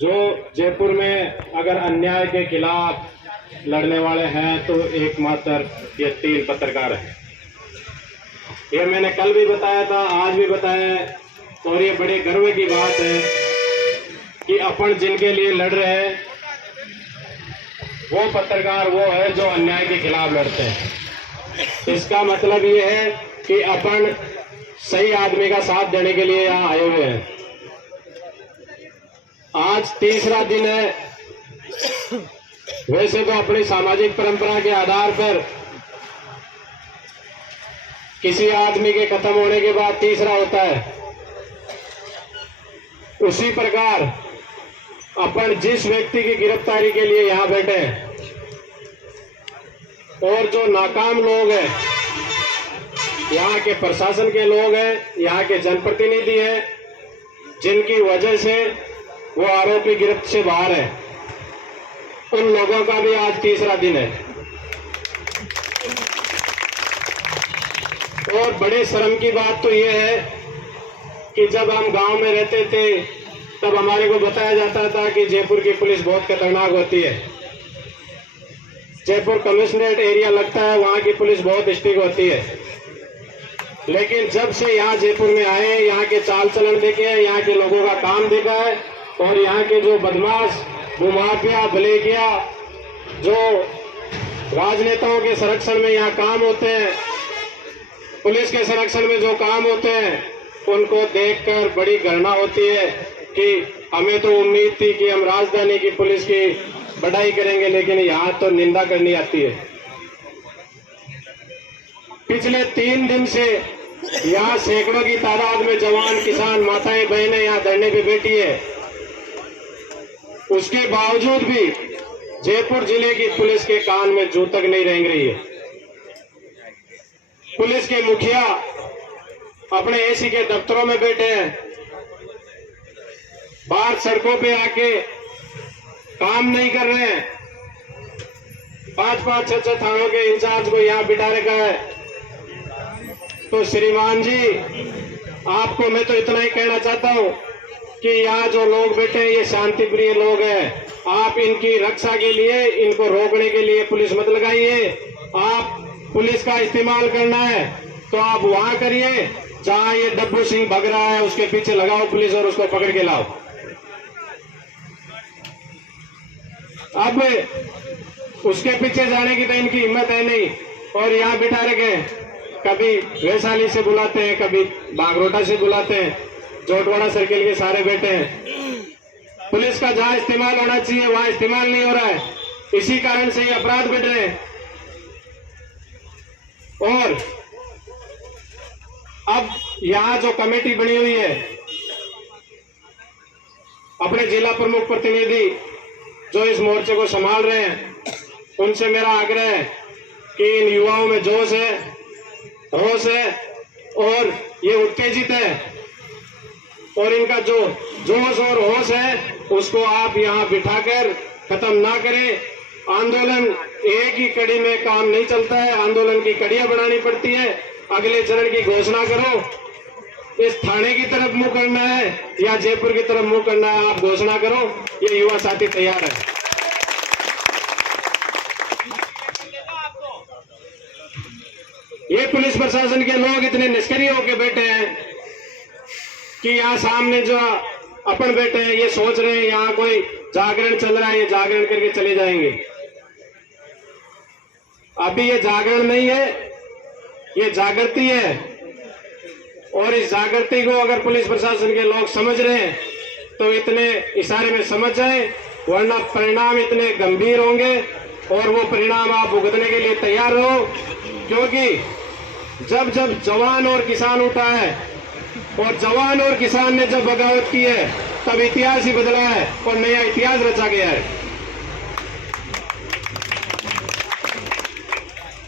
जो जयपुर में अगर अन्याय के खिलाफ लड़ने वाले हैं तो एकमात्र ये 3 पत्रकार हैं। ये मैंने कल भी बताया था, आज भी बताया, और ये बड़े गर्व की बात है कि अपन जिनके लिए लड़ रहे हैं वो पत्रकार वो है जो अन्याय के खिलाफ लड़ते हैं। इसका मतलब ये है कि अपन सही आदमी का साथ देने के लिए यहाँ आए हुए हैं। आज तीसरा दिन है। वैसे तो अपनी सामाजिक परंपरा के आधार पर किसी आदमी के खत्म होने के बाद तीसरा होता है, उसी प्रकार अपन जिस व्यक्ति की गिरफ्तारी के लिए यहाँ बैठे हैं और जो नाकाम लोग हैं, यहाँ के प्रशासन के लोग हैं, यहाँ के जनप्रतिनिधि हैं, जिनकी वजह से वो आरोपी गिरफ्त से बाहर है, उन लोगों का भी आज तीसरा दिन है। और बड़े शर्म की बात तो ये है कि जब हम गांव में रहते थे तब हमारे को बताया जाता था कि जयपुर की पुलिस बहुत खतरनाक होती है। जयपुर कमिश्नरेट एरिया लगता है, वहां की पुलिस बहुत स्ट्रिक्ट होती है। लेकिन जब से यहाँ जयपुर में आए, यहाँ के चाल चलन देखे हैं, यहाँ के लोगों का काम देखा है, और यहाँ के जो बदमाश, भूमाफिया, भलेकिया, जो राजनेताओं के संरक्षण में यहाँ काम होते हैं, पुलिस के संरक्षण में जो काम होते हैं, उनको देखकर बड़ी घृणा होती है कि हमें तो उम्मीद थी कि हम राजधानी की पुलिस की बढ़ाई करेंगे, लेकिन यहाँ तो निंदा करनी आती है। पिछले 3 दिन से यहाँ सैकड़ों की तादाद में जवान, किसान, माताएं, बहनें यहाँ धरने पे बैठी है। उसके बावजूद भी जयपुर जिले की पुलिस के कान में जू तक नहीं रेंग रही है। पुलिस के मुखिया अपने एसी के दफ्तरों में बैठे हैं, बाहर सड़कों पे आके काम नहीं कर रहे हैं। 5-5, 6-6 थानों के इंचार्ज को यहाँ बिठा रखा है। तो श्रीमान जी, आपको मैं तो इतना ही कहना चाहता हूँ कि यहाँ जो लोग बैठे हैं ये शांति प्रिय लोग हैं। आप इनकी रक्षा के लिए, इनको रोकने के लिए पुलिस मत लगाइए। आप पुलिस का इस्तेमाल करना है तो आप वहां करिए जहां ये डब्बू सिंह भग रहा है, उसके पीछे लगाओ पुलिस और उसको पकड़ के लाओ। अब उसके पीछे जाने की तो इनकी हिम्मत है नहीं, और यहाँ बिठा रखे, कभी वैशाली से बुलाते हैं, कभी बागरोटा से बुलाते हैं, जोटवाड़ा सर्किल के सारे बैठे हैं। पुलिस का जहां इस्तेमाल होना चाहिए वहां इस्तेमाल नहीं हो रहा है। इसी कारण से ये अपराध बढ़ रहे हैं। और अब यहाँ जो कमेटी बनी हुई है, अपने जिला प्रमुख प्रतिनिधि जो इस मोर्चे को संभाल रहे हैं, उनसे मेरा आग्रह है कि इन युवाओं में जोश है, होश है, और ये उत्तेजित है, और इनका जो जोश और होश है उसको आप यहाँ बिठाकर खत्म ना करें। आंदोलन एक ही कड़ी में काम नहीं चलता है, आंदोलन की कड़ियां बनानी पड़ती है। अगले चरण की घोषणा करो। इस थाने की तरफ मुंह करना है या जयपुर की तरफ मुंह करना है, आप घोषणा करो। ये युवा साथी तैयार है। ये पुलिस प्रशासन के लोग इतने निष्क्रिय होकर बैठे हैं कि यहाँ सामने जो अपन बैठे हैं ये सोच रहे हैं यहाँ कोई जागरण चल रहा है, ये जागरण करके चले जाएंगे। अभी ये जागरण नहीं है, ये जागृति है। और इस जागृति को अगर पुलिस प्रशासन के लोग समझ रहे हैं तो इतने इशारे में समझ जाए, वरना परिणाम इतने गंभीर होंगे और वो परिणाम आप भुगतने के लिए तैयार हो। क्योंकि जब जब जवान और किसान उठा है और जवान और किसान ने जब बगावत की है, तब इतिहास ही बदला है और नया इतिहास रचा गया है।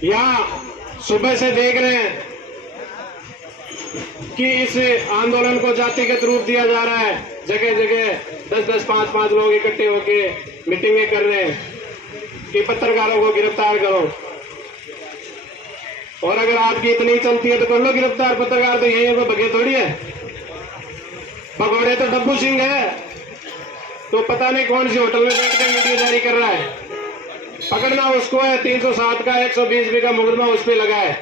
यहाँ सुबह से देख रहे हैं कि इस आंदोलन को जातिगत रूप दिया जा रहा है। जगह जगह 10-10, 5-5 लोग इकट्ठे होके मीटिंगें कर रहे हैं कि पत्रकारों को गिरफ्तार करो। और अगर आपकी इतनी चलती है तो कर लो गिरफ्तार। पत्रकार तो यही है, भगे थोड़ी है। पकौड़े तो डब्बू सिंह है, तो पता नहीं कौन सी होटल में बैठ कर वीडियो जारी कर रहा है। पकड़ना उसको है, 307 का 120 का मुकदमा उस पर लगा है,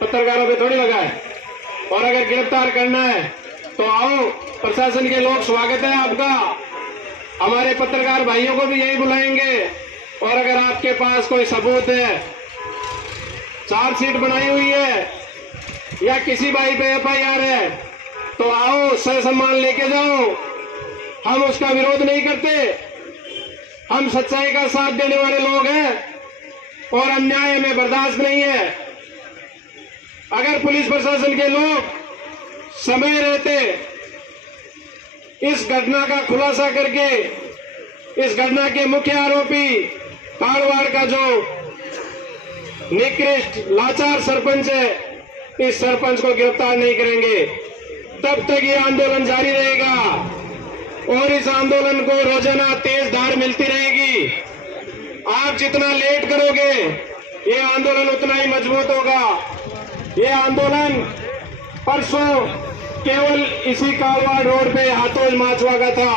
पत्रकारों पे थोड़ी लगा है। और अगर गिरफ्तार करना है तो आओ, प्रशासन के लोग स्वागत है आपका। हमारे पत्रकार भाइयों को भी यही बुलाएंगे। और अगर आपके पास कोई सबूत है, चार्जशीट बनाई हुई है या किसी भाई पे FIR है, तो आओ, ससम्मान लेके जाओ। हम उसका विरोध नहीं करते, हम सच्चाई का साथ देने वाले लोग हैं और अन्याय में बर्दाश्त नहीं है। अगर पुलिस प्रशासन के लोग समय रहते इस घटना का खुलासा करके इस घटना के मुख्य आरोपी काड़वाड़ का जो निकृष्ट लाचार सरपंच है, इस सरपंच को गिरफ्तार नहीं करेंगे, तब तक ये आंदोलन जारी रहेगा और इस आंदोलन को रोजाना तेज धार मिलती रहेगी। आप जितना लेट करोगे ये आंदोलन उतना ही मजबूत होगा। ये आंदोलन परसों केवल इसी काड़वाड़ रोड पे हाथोज माचवा का था।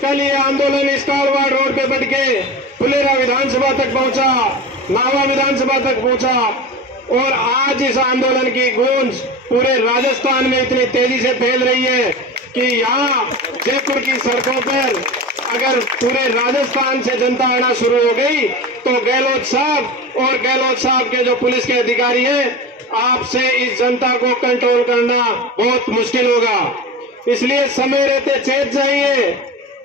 कल ये आंदोलन इस काड़वाड़ रोड पे बढ़ के फुलेरा विधानसभा तक पहुंचा, नावा विधानसभा तक पहुंचा और आज इस आंदोलन की गूंज पूरे राजस्थान में इतनी तेजी से फैल रही है कि यहाँ जयपुर की सड़कों पर अगर पूरे राजस्थान से जनता आना शुरू हो गई तो गहलोत साहब और गहलोत साहब के जो पुलिस के अधिकारी हैं, आपसे इस जनता को कंट्रोल करना बहुत मुश्किल होगा। इसलिए समय रहते चेत जाइए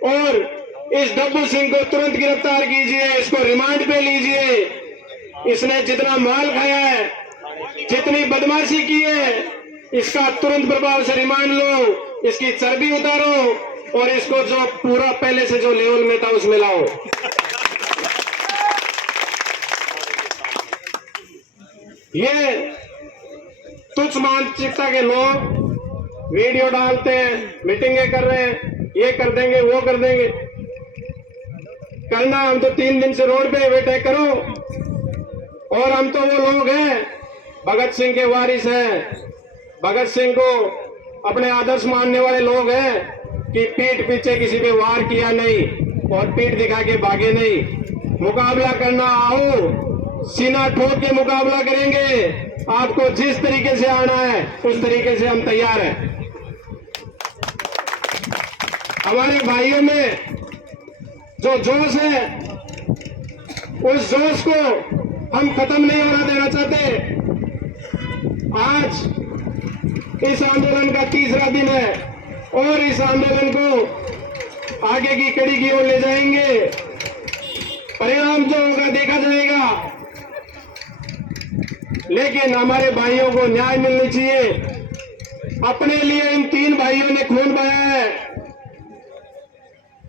और इस डब्बू सिंह को तुरंत गिरफ्तार कीजिए, इसको रिमांड पे लीजिए। इसने जितना माल खाया है, जितनी बदमाशी की है, इसका तुरंत प्रभाव से रिमांड लो, इसकी चर्बी उतारो और इसको जो पूरा पहले से जो लेवल में था उसमें लाओ। ये तुच्छ मानसिकता के लोग वीडियो डालते हैं, मीटिंगें कर रहे हैं, ये कर देंगे वो कर देंगे। करना हम तो 3 दिन से रोड पे बैठे करो। और हम तो वो लोग हैं, भगत सिंह के वारिस हैं, भगत सिंह को अपने आदर्श मानने वाले लोग हैं कि पीठ पीछे किसी पे वार किया नहीं और पीठ दिखा के भागे नहीं। मुकाबला करना आओ, सीना ठोक के मुकाबला करेंगे। आपको जिस तरीके से आना है उस तरीके से हम तैयार हैं। हमारे भाइयों में जो जोश है, उस जोश को हम खत्म नहीं होना देना चाहते। आज इस आंदोलन का 3रा दिन है और इस आंदोलन को आगे की कड़ी की ओर ले जाएंगे। परिणाम जो होगा देखा जाएगा, लेकिन हमारे भाइयों को न्याय मिलना चाहिए। अपने लिए इन 3 भाइयों ने खून बहाया है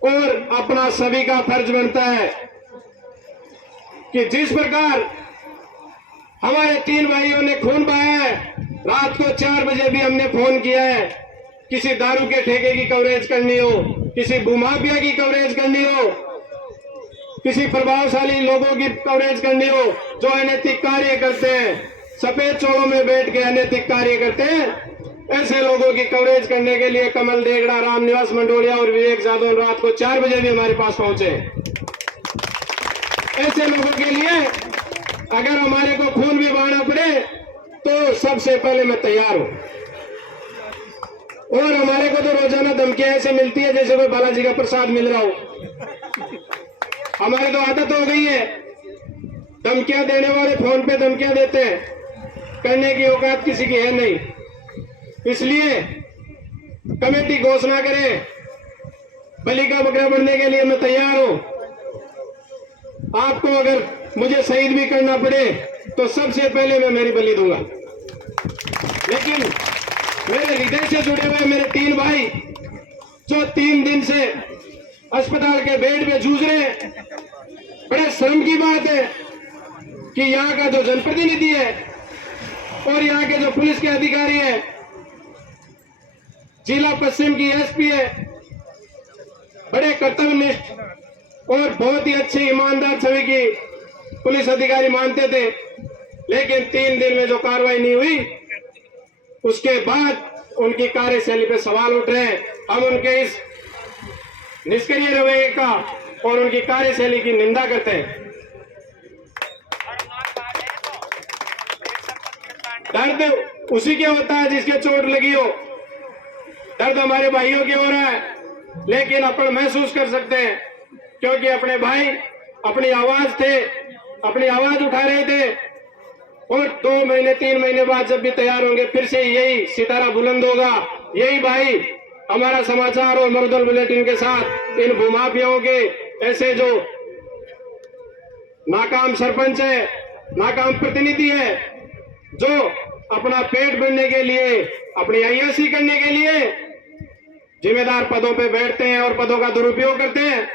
और अपना सभी का फर्ज बनता है कि जिस प्रकार हमारे 3 भाइयों ने खून बहाया है, रात को 4 बजे भी हमने फोन किया है, किसी दारू के ठेके की कवरेज करनी हो, किसी भूमाफिया की कवरेज करनी हो, किसी प्रभावशाली लोगों की कवरेज करनी हो जो अनैतिक कार्य करते हैं, सफेद चोलों में बैठ के अनैतिक कार्य करते हैं, ऐसे लोगों की कवरेज करने के लिए कमल देगड़ा, रामनिवास मंडोलिया और विवेक जादव रात को 4 बजे भी हमारे पास पहुंचे। ऐसे लोगों के लिए अगर हमारे को खून भी बहाना पड़े तो सबसे पहले मैं तैयार हूं। और हमारे को तो रोजाना धमकियां ऐसे मिलती है जैसे कोई बालाजी का प्रसाद मिल रहा हो। हमारी तो आदत हो गई है, धमकियां देने वाले फोन पे धमकियां देते हैं, करने की औकात किसी की है नहीं। इसलिए कमेटी घोषणा करे, बलि का बकरा बनने के लिए मैं तैयार हूं। आपको अगर मुझे शहीद भी करना पड़े तो सबसे पहले मैं मेरी बलि दूंगा। लेकिन मेरे हृदय से जुड़े हुए मेरे 3 भाई जो 3 दिन से अस्पताल के बेड पे जूझ रहे हैं, बड़े शर्म की बात है कि यहाँ का जो जनप्रतिनिधि है और यहाँ के जो पुलिस के अधिकारी है, जिला पश्चिम की SP है, बड़े कर्तव्यनिष्ठ और बहुत ही अच्छी ईमानदार छवि की पुलिस अधिकारी मानते थे, लेकिन 3 दिन में जो कार्रवाई नहीं हुई उसके बाद उनकी कार्यशैली पे सवाल उठ रहे हैं। हम उनके इस निष्क्रिय रवैये का और उनकी कार्यशैली की निंदा करते हैं। दर्द उसी के होता है जिसके चोट लगी हो। दर्द हमारे भाइयों की हो रहा है, लेकिन अपन महसूस कर सकते हैं क्योंकि अपने भाई अपनी आवाज उठा रहे थे और 2 महीने 3 महीने बाद जब भी तैयार होंगे फिर से यही सितारा बुलंद होगा। यही भाई हमारा समाचार और मरुधल बुलेटिन के साथ इन भूमाफियाओं के ऐसे जो नाकाम सरपंच है, नाकाम प्रतिनिधि है, जो अपना पेट भरने के लिए, अपनी अय्याशी करने के लिए जिम्मेदार पदों पे बैठते हैं और पदों का दुरुपयोग करते हैं,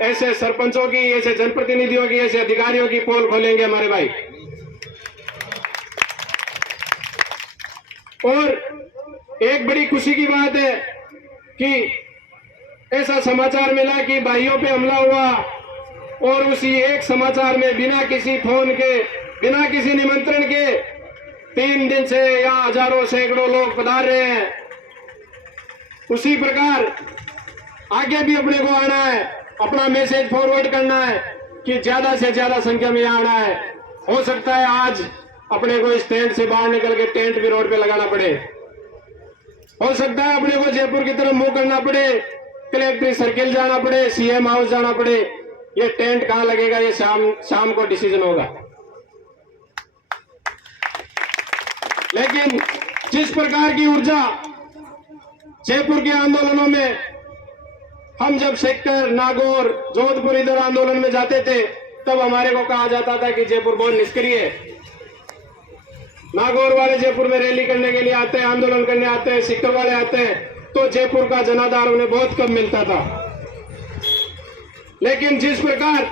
ऐसे सरपंचों की, ऐसे जनप्रतिनिधियों की, ऐसे अधिकारियों की पोल खोलेंगे हमारे भाई। और एक बड़ी खुशी की बात है कि ऐसा समाचार मिला कि भाइयों पे हमला हुआ और उसी एक समाचार में बिना किसी फोन के, बिना किसी निमंत्रण के 3 दिन से या हजारों सैकड़ों लोग पधार रहे हैं। उसी प्रकार आगे भी अपने को आना है, अपना मैसेज फॉरवर्ड करना है कि ज्यादा से ज्यादा संख्या में आना है। हो सकता है आज अपने को इस टेंट से बाहर निकल के टेंट भी रोड पे लगाना पड़े, हो सकता है अपने को जयपुर की तरफ मुंह करना पड़े, कलेक्ट्रेट सर्किल जाना पड़े, सीएम हाउस जाना पड़े। ये टेंट कहां लगेगा ये शाम को डिसीजन होगा। लेकिन जिस प्रकार की ऊर्जा जयपुर के आंदोलनों में, हम जब सेक्टर नागौर जोधपुर इधर आंदोलन में जाते थे तब हमारे को कहा जाता था कि जयपुर बहुत निष्क्रिय है। नागौर वाले जयपुर में रैली करने के लिए आते हैं, आंदोलन करने आते हैं, सिक्कर वाले आते हैं, तो जयपुर का जनाधार उन्हें बहुत कम मिलता था। लेकिन जिस प्रकार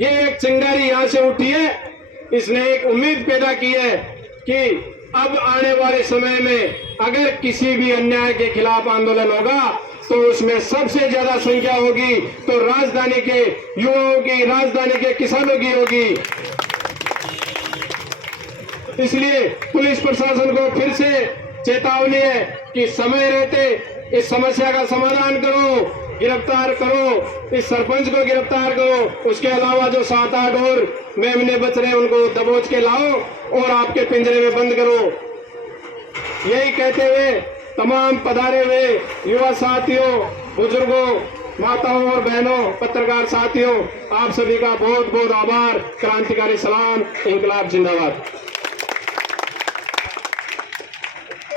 ये एक चिंगारी यहां से उठी है, इसने एक उम्मीद पैदा की है कि अब आने वाले समय में अगर किसी भी अन्याय के खिलाफ आंदोलन होगा तो उसमें सबसे ज्यादा संख्या होगी तो राजधानी के युवाओं की, राजधानी के किसानों की होगी। इसलिए पुलिस प्रशासन को फिर से चेतावनी है कि समय रहते इस समस्या का समाधान करो, गिरफ्तार करो, इस सरपंच को गिरफ्तार करो। उसके अलावा जो 7-8 और मेमने बच रहे हैं उनको दबोच के लाओ और आपके पिंजरे में बंद करो। यही कहते हुए तमाम पधारे हुए युवा साथियों, बुजुर्गों, माताओं और बहनों, पत्रकार साथियों, आप सभी का बहुत बहुत आभार। क्रांतिकारी सलाम। इंकलाब जिंदाबाद।